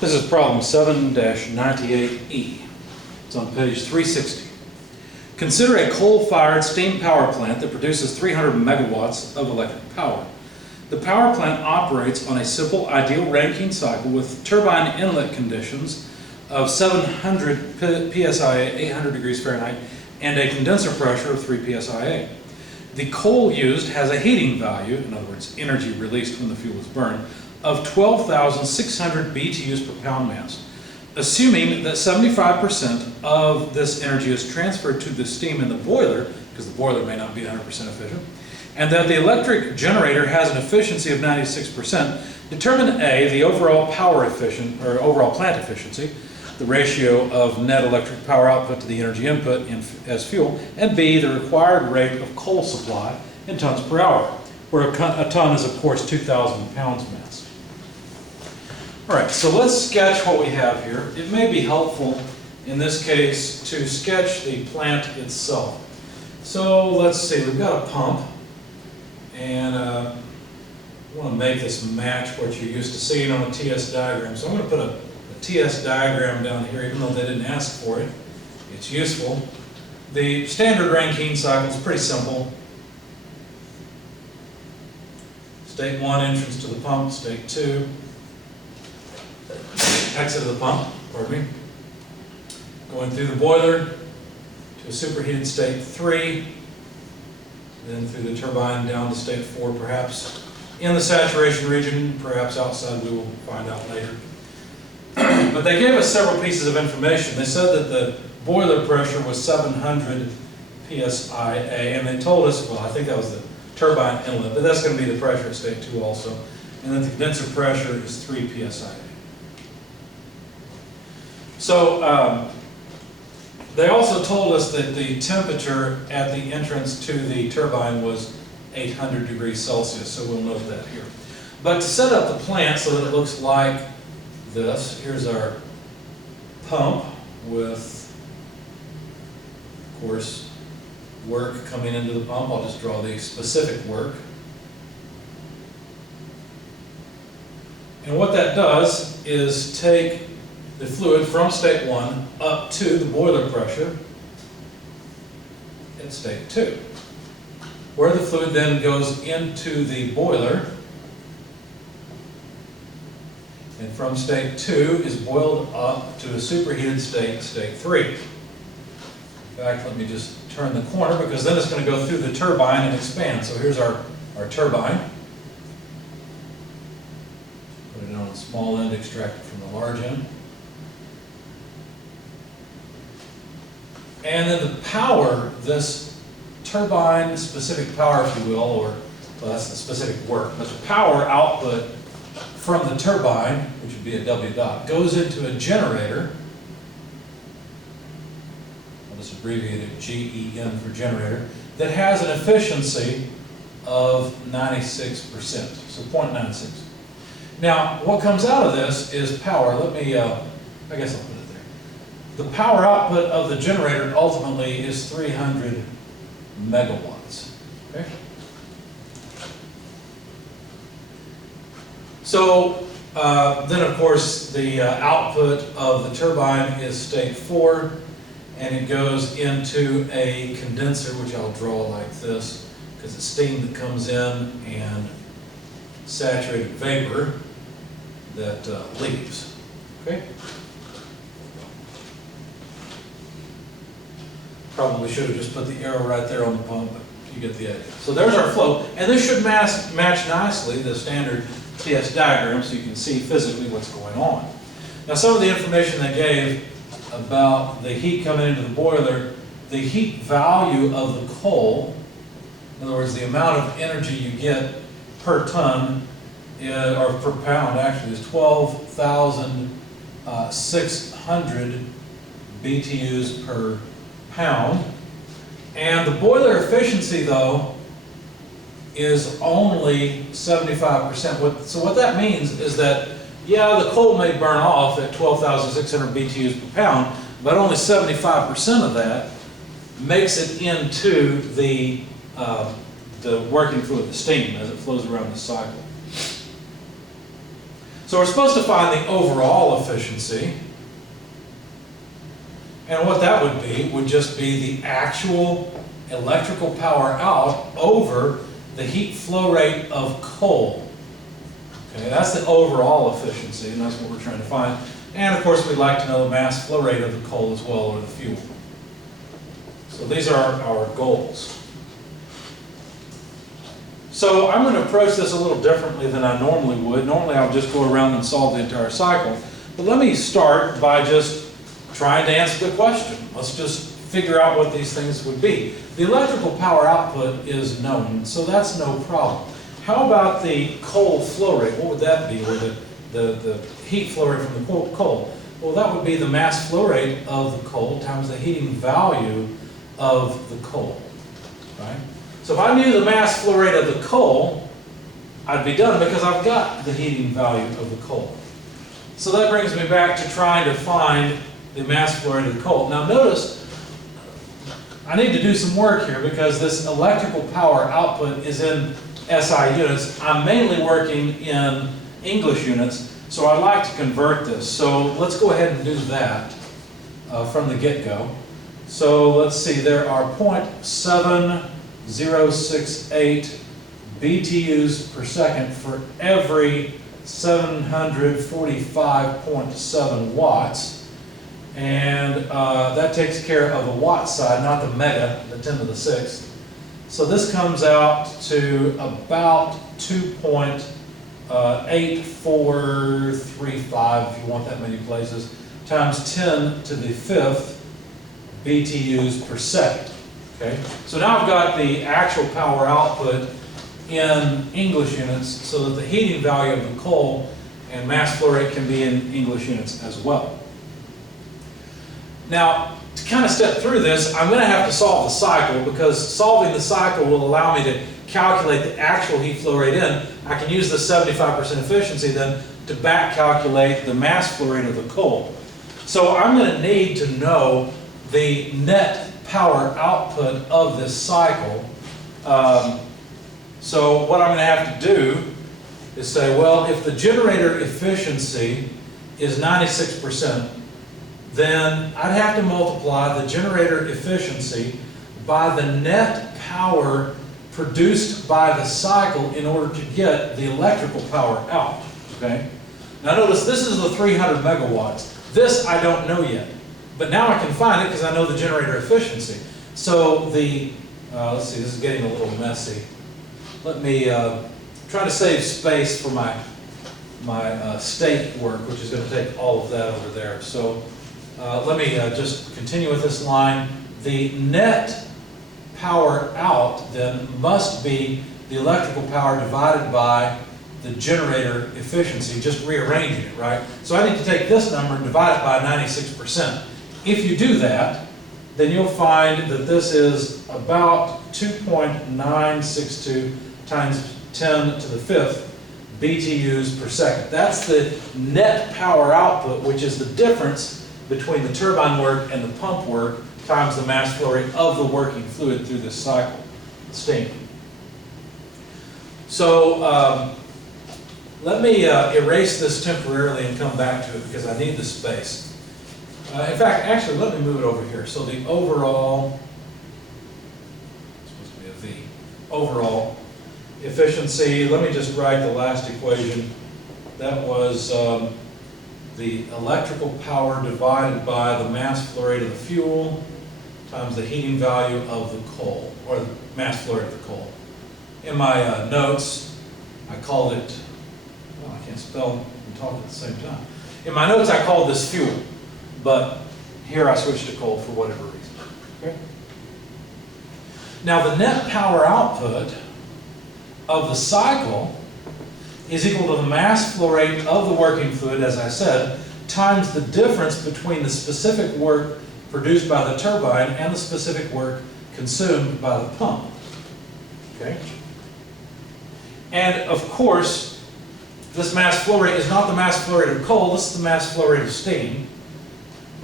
This is problem 7-98E. It's on page 360. Consider a coal-fired steam power plant that produces 300 megawatts of electric power. The power plant operates on a simple ideal Rankine cycle with turbine inlet conditions of 700 psia, 800 degrees Fahrenheit, and a condenser pressure of 3 psia. The coal used has a heating value, in other words, energy released when the fuel is burned, of 12,600 BTUs per pound mass. Assuming that 75% of this energy is transferred to the steam in the boiler, because the boiler may not be 100% efficient, and that the electric generator has an efficiency of 96%, determine A, the overall overall plant efficiency, the ratio of net electric power output to the energy input as fuel, and B, the required rate of coal supply in tons per hour, where a ton is, of course, 2,000 pounds mass. All right, so let's sketch what we have here. It may be helpful in this case to sketch the plant itself. So let's see, we've got a pump, and I want to make this match what you're used to seeing on a TS diagram. So I'm going to put a TS diagram down here, even though they didn't ask for it. It's useful. The standard Rankine cycle is pretty simple. State 1, entrance to the pump. State 2, exit of the pump, pardon me. Going through the boiler to a superheated state 3, then through the turbine down to state 4, perhaps in the saturation region, perhaps outside, we will find out later. But they gave us several pieces of information. They said that the boiler pressure was 700 psia, and they told us, well, I think that was the turbine inlet, but that's going to be the pressure at state 2 also, and that the condenser pressure is 3 psia. So they also told us that the temperature at the entrance to the turbine was 800 degrees Celsius, so we'll note that here. But to set up the plant so that it looks like this, here's our pump with, of course, work coming into the pump. I'll just draw the specific work. And what that does is take the fluid from state 1 up to the boiler pressure at state 2, where the fluid then goes into the boiler, and from state 2 is boiled up to a superheated state, state 3. In fact, let me just turn the corner, because then it's going to go through the turbine and expand. So here's our turbine. Put it on the small end, extract it from the large end. And then the power, this turbine-specific power, if you will, or, well, that's the specific work, but the power output from the turbine, which would be a W dot, goes into a generator. I'll just abbreviate it GEN for generator, that has an efficiency of 96%, so 0.96. Now, what comes out of this is power. Let me, I guess I'll put it there. The power output of the generator ultimately is 300 megawatts. Okay? So then, of course, the output of the turbine is state 4, and it goes into a condenser, which I'll draw like this, because it's steam that comes in and saturated vapor that leaves. Okay? Probably should have just put the arrow right there on the pump, but you get the idea. So there's our flow, and this should match nicely the standard TS diagram, so you can see physically what's going on. Now, some of the information they gave about the heat coming into the boiler, the heat value of the coal, in other words, the amount of energy you get per ton, or per pound actually, is 12,600 BTUs per pound. And the boiler efficiency, though, is only 75%. So what that means is that, yeah, the coal may burn off at 12,600 BTUs per pound, but only 75% of that makes it into the working fluid, the steam, as it flows around the cycle. So So we're supposed to find the overall efficiency. And what that would be would just be the actual electrical power out over the heat flow rate of coal. Okay, that's the overall efficiency, and that's what we're trying to find. And of course, we'd like to know the mass flow rate of the coal as well, or the fuel. So these are our goals. So I'm going to approach this a little differently than I normally would. Normally I'll just go around and solve the entire cycle. But let me start by just trying to answer the question. Let's just figure out what these things would be. The electrical power output is known, so that's no problem. How about the coal flow rate? What would that be, or the heat flow rate from the coal? Well, that would be the mass flow rate of the coal times the heating value of the coal, right? So if I knew the mass flow rate of the coal, I'd be done because I've got the heating value of the coal. So that brings me back to trying to find the mass flow rate of the coal. Now notice, I need to do some work here because this electrical power output is in SI units. I'm mainly working in English units, so I'd like to convert this. So let's go ahead and do that from the get-go. So let's see, there are 0.7068 BTUs per second for every 745.7 watts. And that takes care of the watt side, not the mega, the 10 to the 6th. So this comes out to about 2.8435, if you want that many places, times 10 to the 5th BTUs per second. Okay? So now I've got the actual power output in English units so that the heating value of the coal and mass flow rate can be in English units as well. Now, to kind of step through this, I'm going to have to solve the cycle because solving the cycle will allow me to calculate the actual heat flow rate in. I can use the 75% efficiency then to back calculate the mass flow rate of the coal. So I'm going to need to know the net power output of this cycle. So what I'm going to have to do is say, well, if the generator efficiency is 96%, then I'd have to multiply the generator efficiency by the net power produced by the cycle in order to get the electrical power out. Okay? Now notice this is the 300 megawatts. This I don't know yet, but now I can find it because I know the generator efficiency. So the, let's see, this is getting a little messy. Let me try to save space for my state work, which is going to take all of that over there. So let me just continue with this line. The net power out then must be the electrical power divided by the generator efficiency, just rearranging it, right? So I need to take this number and divide it by 96%. If you do that, then you'll find that this is about 2.962 times 10 to the 5th BTUs per second. That's the net power output, which is the difference between the turbine work and the pump work times the mass flow rate of the working fluid through this cycle, steam. So let me erase this temporarily and come back to it because I need the space. In fact, actually, let me move it over here. So the overall, it's supposed to be a V, overall efficiency, let me just write the last equation. That was the electrical power divided by the mass flow rate of the fuel times the heating value of the coal, or the mass flow rate of the coal. In my notes, I called it, well, I can't spell and talk at the same time. In my notes, I called this fuel, but here I switched to coal for whatever reason. Okay? Now, the net power output of the cycle is equal to the mass flow rate of the working fluid, as I said, times the difference between the specific work produced by the turbine and the specific work consumed by the pump. Okay? And of course, this mass flow rate is not the mass flow rate of coal, this is the mass flow rate of steam.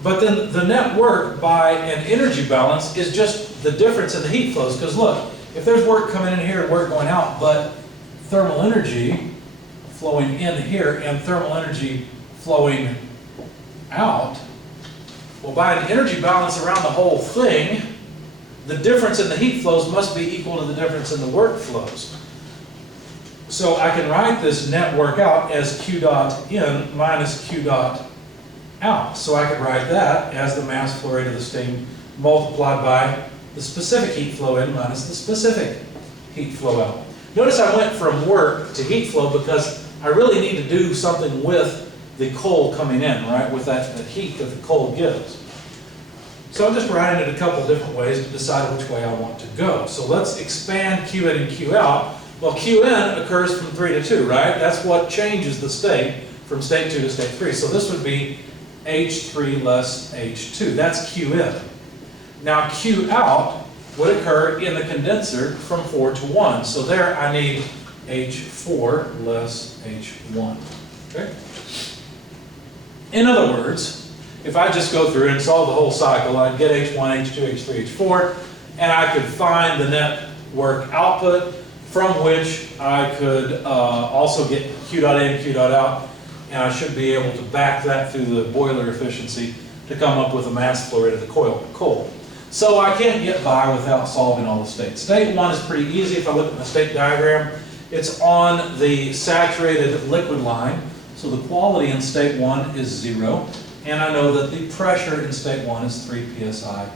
But then the net work by an energy balance is just the difference in the heat flows. Because look, if there's work coming in here and work going out, but thermal energy flowing in here and thermal energy flowing out, well, by an energy balance around the whole thing, the difference in the heat flows must be equal to the difference in the work flows. So I can write this net work out as Q dot in minus Q dot out. So I could write that as the mass flow rate of the steam multiplied by the specific heat flow in minus the specific heat flow out. Notice I went from work to heat flow because I really need to do something with the coal coming in, right, with that heat that the coal gives. So I'm just writing it a couple different ways to decide which way I want to go. So let's expand Q in and Q out. Well, Q in occurs from 3 to 2, right? That's what changes the state from state 2 to state 3. So this would be H3 less H2. That's Q in. Now Q out would occur in the condenser from 4 to 1. So there I need H4 less H1. Okay? In other words, if I just go through and solve the whole cycle, I'd get H1, H2, H3, H4, and I could find the net work output from which I could also get Q dot in, Q dot out, and I should be able to back that through the boiler efficiency to come up with a mass flow rate of the coal. So I can't get by without solving all the states. State 1 is pretty easy. If I look at the state diagram, it's on the saturated liquid line. So the quality in state 1 is 0, and I know that the pressure in state 1 is 3 psi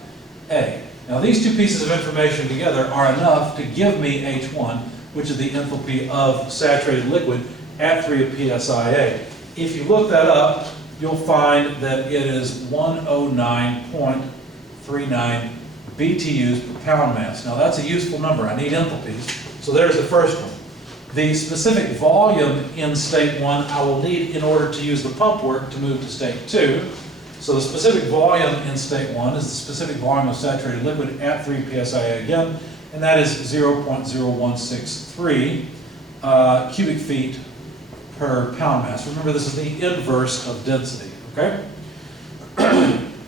A. Now these two pieces of information together are enough to give me H1, which is the enthalpy of saturated liquid at 3 psi A. If you look that up, you'll find that it is 109.39 BTUs per pound mass. Now that's a useful number. I need enthalpies. So there's the first one. The specific volume in state 1 I will need in order to use the pump work to move to state 2. So the specific volume in state 1 is the specific volume of saturated liquid at 3 psi again, and that is 0.0163 cubic feet per pound mass. Remember, this is the inverse of density, okay?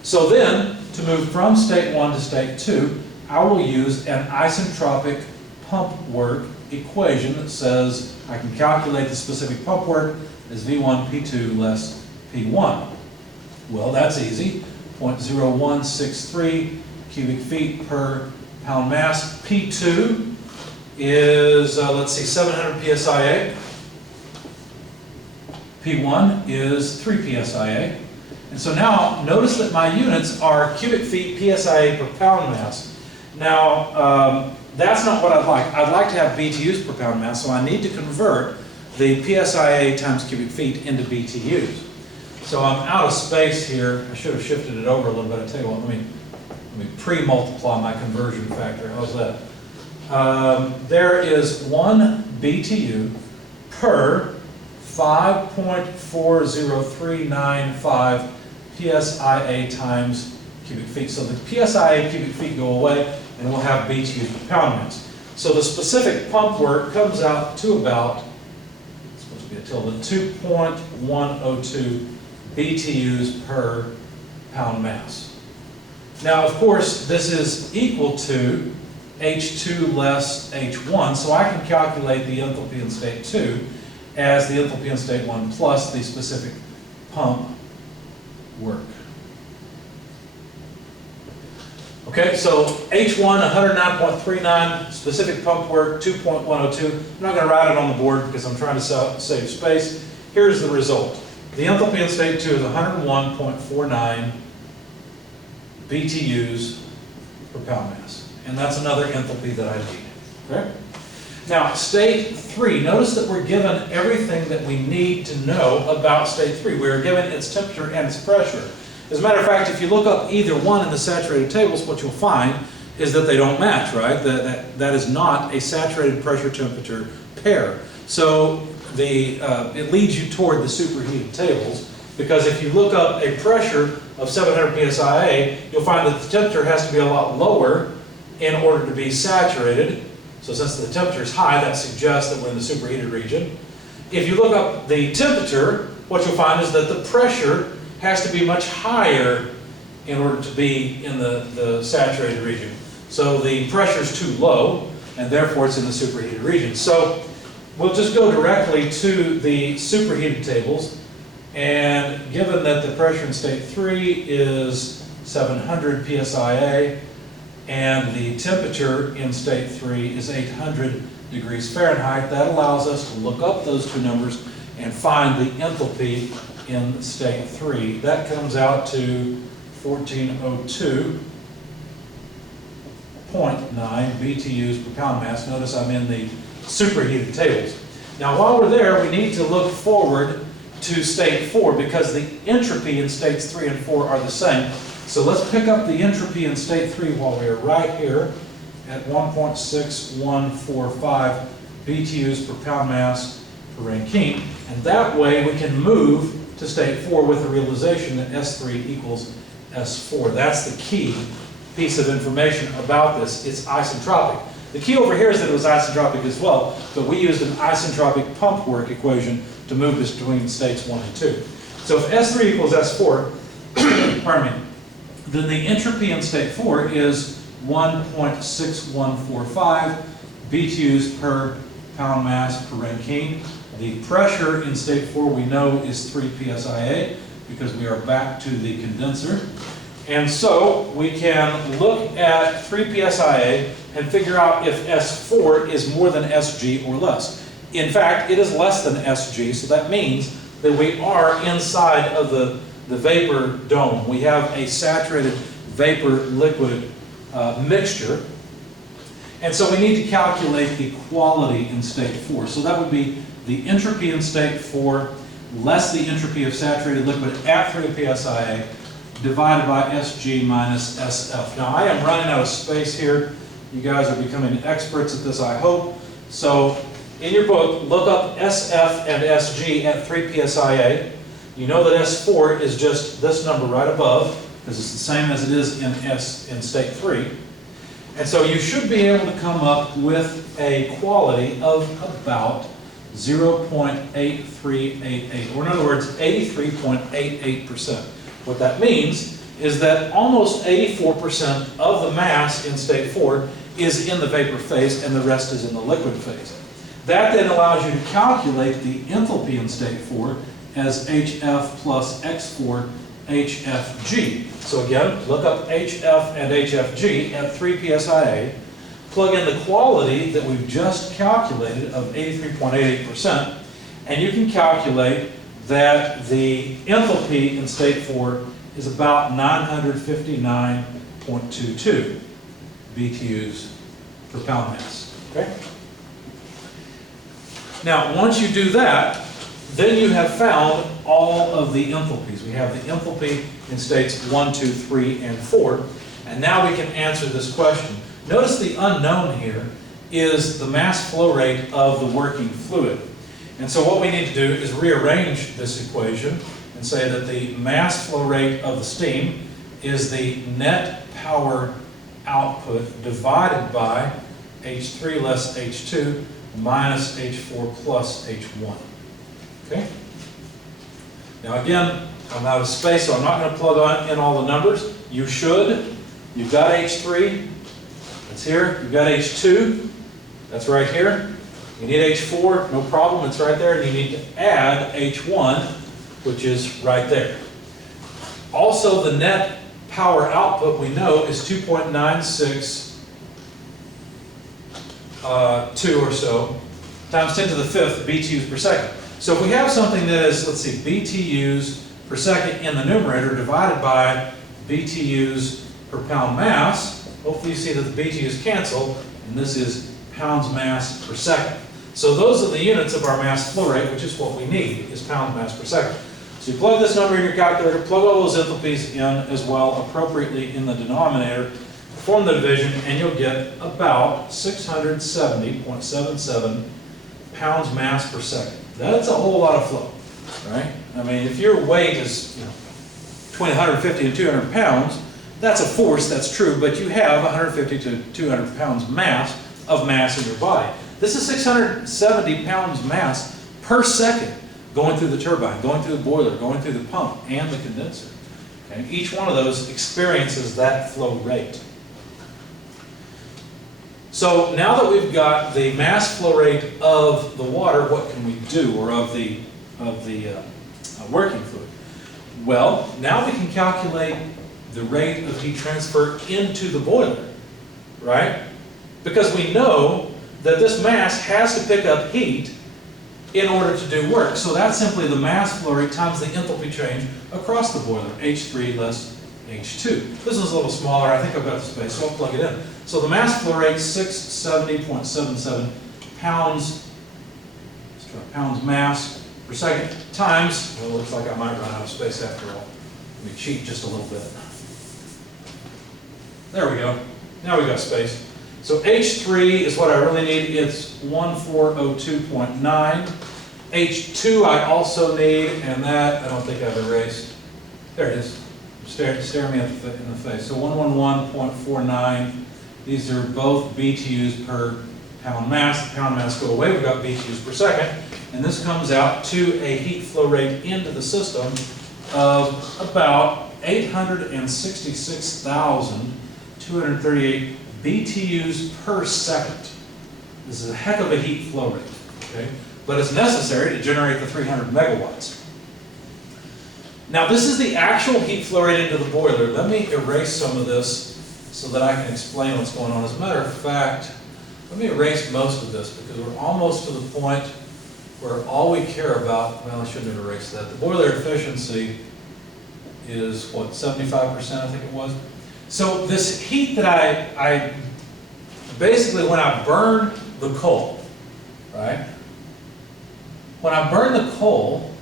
So then, to move from state 1 to state 2, I will use an isentropic pump work equation that says I can calculate the specific pump work as V1 P2 less P1. Well, that's easy. 0.0163 cubic feet per pound mass. P2 is, let's see, 700 psia. P1 is 3 psia. And so now, notice that my units are cubic feet psia per pound mass. Now, that's not what I'd like. I'd like to have BTUs per pound mass, so I need to convert the psia times cubic feet into BTUs. So I'm out of space here. I should have shifted it over a little bit. I tell you what, let me pre-multiply my conversion factor. How's that? There is 1 BTU per 5.40395 psia times cubic feet. So the psia cubic feet go away, and we'll have BTUs per pound mass. So the specific pump work comes out to about, it's supposed to be a tilde, 2.102 BTUs per pound mass. Now, of course, this is equal to H2 less H1, so I can calculate the enthalpy in state 2 as the enthalpy in state 1 plus the specific pump work. Okay, so H1, 109.39, specific pump work, 2.102. I'm not going to write it on the board because I'm trying to save space. Here's the result. The enthalpy in state 2 is 101.49 BTUs per pound mass. And that's another enthalpy that I need. Okay? Now, state 3, notice that we're given everything that we need to know about state 3. We're given its temperature and its pressure. As a matter of fact, if you look up either one in the saturated tables, what you'll find is that they don't match, right? That is not a saturated pressure temperature pair. So it leads you toward the superheated tables, because if you look up a pressure of 700 psia, you'll find that the temperature has to be a lot lower in order to be saturated. So since the temperature is high, that suggests that we're in the superheated region. If you look up the temperature, what you'll find is that the pressure has to be much higher in order to be in the saturated region. So the pressure is too low, and therefore it's in the superheated region. So we'll just go directly to the superheated tables. And given that the pressure in state 3 is 700 psia and the temperature in state 3 is 800 degrees Fahrenheit, that allows us to look up those two numbers and find the enthalpy in state 3. That comes out to 1402.9 BTUs per pound mass. Notice I'm in the superheated tables. Now while we're there, we need to look forward to state 4 because the entropy in states 3 and 4 are the same. So let's pick up the entropy in state 3 while we are right here at 1.6145 BTUs per pound mass per Rankine. And that way we can move to state 4 with the realization that S3 equals S4. That's the key piece of information about this. It's isentropic. The key over here is that it was isentropic as well, but we used an isentropic pump work equation to move this between states 1 and 2. So if S3 equals S4, pardon me, then the entropy in state 4 is 1.6145 BTUs per pound mass per Rankine. The pressure in state 4 we know is 3 psia because we are back to the condenser. And so we can look at 3 psia and figure out if S4 is more than Sg or less. In fact, it is less than Sg, so that means that we are inside of the vapor dome. We have a saturated vapor-liquid mixture. And so we need to calculate the quality in state 4. So that would be the entropy in state 4 less the entropy of saturated liquid at 3 psia divided by Sg minus Sf. Now I am running out of space here. You guys are becoming experts at this, I hope. So in your book, look up Sf and Sg at 3 psia. You know that S4 is just this number right above, because it's the same as it is in state 3. And so you should be able to come up with a quality of about 0.8388, or in other words, 83.88%. What that means is that almost 84% of the mass in state 4 is in the vapor phase and the rest is in the liquid phase. That then allows you to calculate the enthalpy in state 4 as HF plus X4 HFG. So again, look up HF and HFG at 3 psia, plug in the quality that we've just calculated of 83.88%, and you can calculate that the enthalpy in state 4 is about 959.22 BTUs per pound mass. Okay? Now, once you do that, then you have found all of the enthalpies. We have the enthalpy in states 1, 2, 3, and 4. And now we can answer this question. Notice the unknown here is the mass flow rate of the working fluid. And so what we need to do is rearrange this equation and say that the mass flow rate of the steam is the net power output divided by H3 less H2 minus H4 plus H1. Okay? Now again, I'm out of space, so I'm not going to plug in all the numbers. You should. You've got H3. That's here. You've got H2. That's right here. You need H4. No problem. It's right there. And you need to add H1, which is right there. Also, the net power output we know is 2.962 or so times 10 to the 5th BTUs per second. So if we have something that is, let's see, BTUs per second in the numerator divided by BTUs per pound mass, hopefully you see that the BTUs cancel, and this is pounds mass per second. So those are the units of our mass flow rate, which is what we need, is pounds mass per second. So you plug this number in your calculator, plug all those enthalpies in as well appropriately in the denominator, perform the division, and you'll get about 670.77 pounds mass per second. That's a whole lot of flow, right? I mean, if your weight is between 150 and 200 pounds, that's a force, that's true, but you have 150 to 200 pounds mass in your body. This is 670 pounds mass per second going through the turbine, going through the boiler, going through the pump, and the condenser. Okay? Each one of those experiences that flow rate. So now that we've got the mass flow rate of the water, what can we do, or of the working fluid? Well, now we can calculate the rate of heat transfer into the boiler, right? Because we know that this mass has to pick up heat in order to do work. So that's simply the mass flow rate times the enthalpy change across the boiler, H3 less H2. This is a little smaller. I think I've got the space, so I'll plug it in. So the mass flow rate, 670.77 pounds, pounds mass per second, times, well, it looks like I might run out of space after all. Let me cheat just a little bit. There we go. Now we've got space. So H3 is what I really need. It's 1402.9. H2 I also need, and that I don't think I've erased. There it is. Stare me in the face. So 111.49. These are both BTUs per pound mass. The pound mass go away. We've got BTUs per second. And this comes out to a heat flow rate into the system of about 866,238 BTUs per second. This is a heck of a heat flow rate, okay? But it's necessary to generate the 300 megawatts. Now this is the actual heat flow rate into the boiler. Let me erase some of this so that I can explain what's going on. As a matter of fact, let me erase most of this because we're almost to the point where all we care about, well, I shouldn't have erased that. The boiler efficiency is what, 75% I think it was? So this heat that I basically, when I burn the coal, right? When I burn the coal,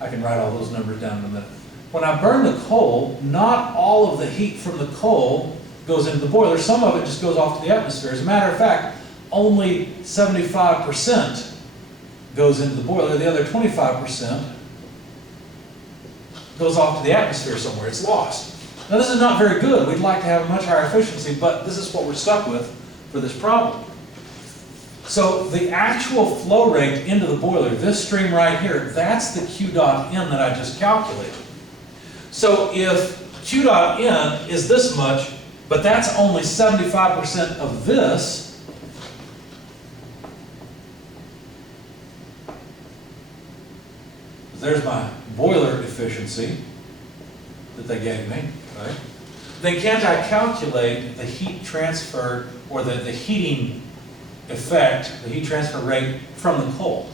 I can write all those numbers down in a minute. When I burn the coal, not all of the heat from the coal goes into the boiler. Some of it just goes off to the atmosphere. As a matter of fact, only 75% goes into the boiler. The other 25% goes off to the atmosphere somewhere. It's lost. Now this is not very good. We'd like to have a much higher efficiency, but this is what we're stuck with for this problem. So the actual flow rate into the boiler, this stream right here, that's the Q dot N that I just calculated. So if Q dot N is this much, but that's only 75% of this, there's my boiler efficiency that they gave me, right? Then can't I calculate the heat transfer or the heating effect, the heat transfer rate from the coal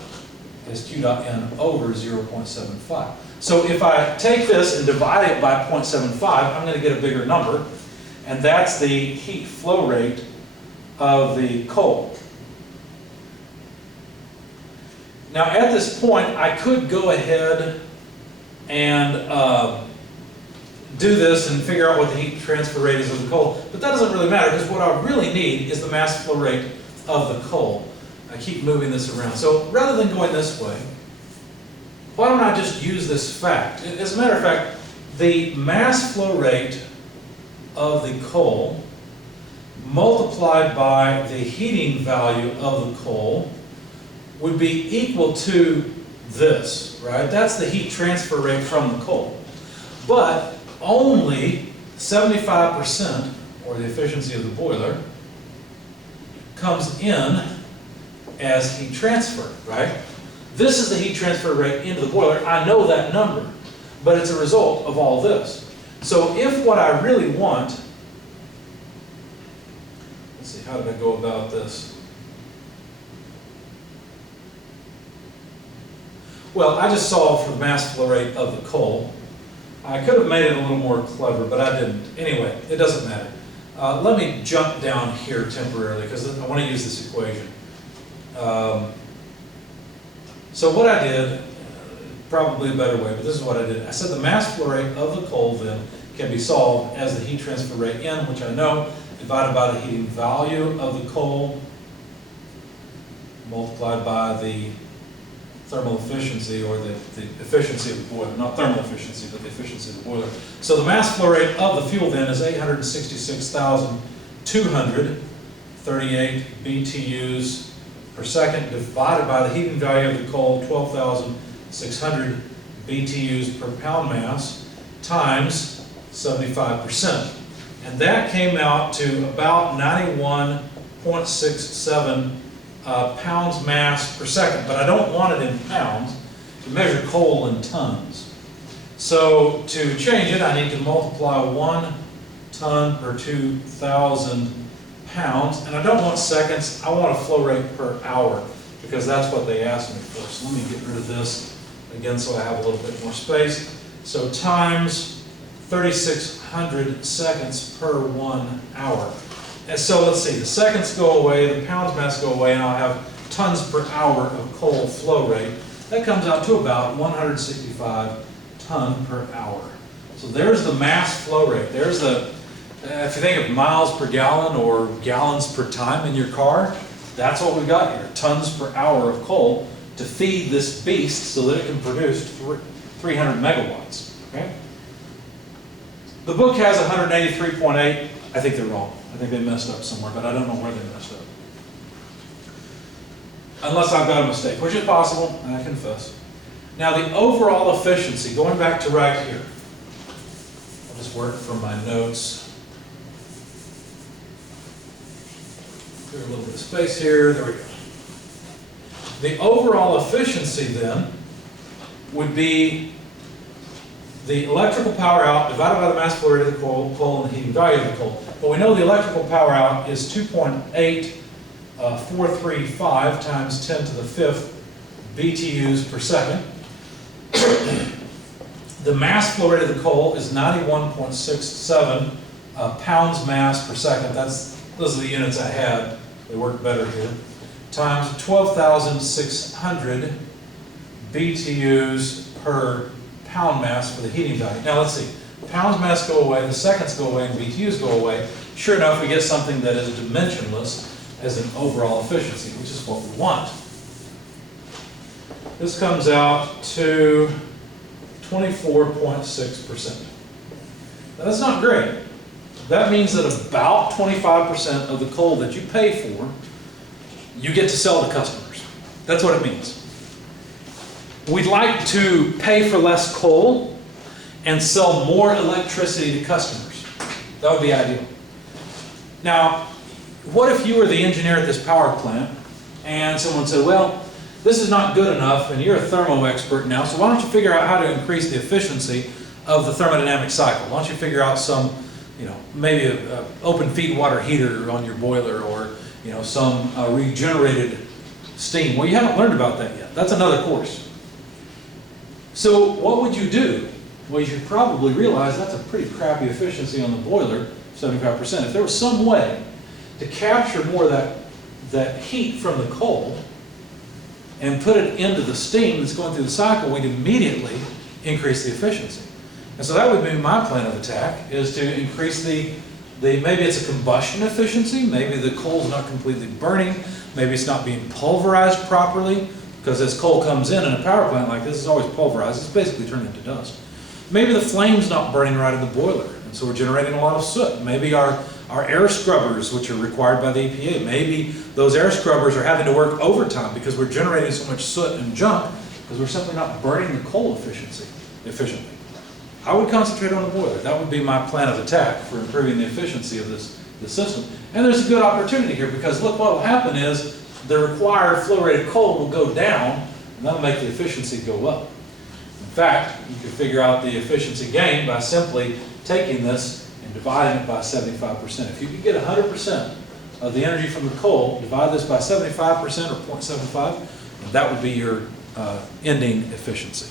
as Q dot N over 0.75. So if I take this and divide it by 0.75, I'm going to get a bigger number, and that's the heat flow rate of the coal. Now at this point, I could go ahead and do this and figure out what the heat transfer rate is of the coal, but that doesn't really matter because what I really need is the mass flow rate of the coal. I keep moving this around. So rather than going this way, why don't I just use this fact? As a matter of fact, the mass flow rate of the coal multiplied by the heating value of the coal would be equal to this, right? That's the heat transfer rate from the coal. But only 75%, or the efficiency of the boiler, comes in as heat transfer, right? This is the heat transfer rate into the boiler. I know that number, but it's a result of all this. So if what I really want, let's see, how did I go about this? Well, I just solved for the mass flow rate of the coal. I could have made it a little more clever, but I didn't. Anyway, it doesn't matter. Let me jump down here temporarily because I want to use this equation. So what I did, probably a better way, but this is what I did. I said the mass flow rate of the coal then can be solved as the heat transfer rate N, which I know, divided by the heating value of the coal, multiplied by the thermal efficiency, or the efficiency of the boiler, not thermal efficiency, but the efficiency of the boiler. So the mass flow rate of the fuel then is 866,238 BTUs per second, divided by the heating value of the coal, 12,600 BTUs per pound mass, times 75%. And that came out to about 91 0.67 pounds mass per second, but I don't want it in pounds. To measure coal in tons. So to change it, I need to multiply 1 ton per 2,000 pounds, and I don't want seconds, I want a flow rate per hour, because that's what they asked me for. So let me get rid of this again so I have a little bit more space. So times 3,600 seconds per 1 hour. And so let's see, the seconds go away, the pounds mass go away, and I'll have tons per hour of coal flow rate. That comes out to about 165 ton per hour. So there's the mass flow rate. There's the, if you think of miles per gallon or gallons per time in your car, that's what we got here, tons per hour of coal to feed this beast so that it can produce 300 megawatts. Okay? The book has 183.8. I think they're wrong. I think they messed up somewhere, but I don't know where they messed up. Unless I've got a mistake, which is possible, I confess. Now the overall efficiency, going back to right here. I'll just work from my notes. Clear a little bit of space here, there we go. The overall efficiency then would be the electrical power out divided by the mass flow rate of the coal and the heating value of the coal. But we know the electrical power out is 2.8435 times 10 to the 5th BTUs per second. The mass flow rate of the coal is 91.67 pounds mass per second. Those are the units I had. They work better here. Times 12,600 BTUs per pound mass for the heating value. Now let's see. Pounds mass go away, the seconds go away, and BTUs go away. Sure enough, we get something that is dimensionless as an overall efficiency, which is what we want. This comes out to 24.6%. Now that's not great. That means that about 25% of the coal that you pay for, you get to sell to customers. That's what it means. We'd like to pay for less coal and sell more electricity to customers. That would be ideal. Now, what if you were the engineer at this power plant and someone said, well, this is not good enough and you're a thermo expert now, so why don't you figure out how to increase the efficiency of the thermodynamic cycle? Why don't you figure out some, maybe an open feed water heater on your boiler, or some regenerated steam? Well, you haven't learned about that yet. That's another course. So what would you do? Well, you should probably realize that's a pretty crappy efficiency on the boiler, 75%. If there was some way to capture more of that heat from the coal and put it into the steam that's going through the cycle, we'd immediately increase the efficiency. And so that would be my plan of attack, is to increase maybe it's a combustion efficiency, maybe the coal's not completely burning, maybe it's not being pulverized properly, because as coal comes in a power plant like this, it's always pulverized, it's basically turned into dust. Maybe the flame's not burning right in the boiler, and so we're generating a lot of soot. Maybe our air scrubbers, which are required by the EPA, maybe those air scrubbers are having to work overtime because we're generating so much soot and junk because we're simply not burning the coal efficiently. I would concentrate on the boiler. That would be my plan of attack for improving the efficiency of this system. And there's a good opportunity here, because look, what will happen is the required flow rate of coal will go down, and that'll make the efficiency go up. In fact, you can figure out the efficiency gain by simply taking this and dividing it by 75%. If you could get 100% of the energy from the coal, divide this by 75% or 0.75, and that would be your ending efficiency.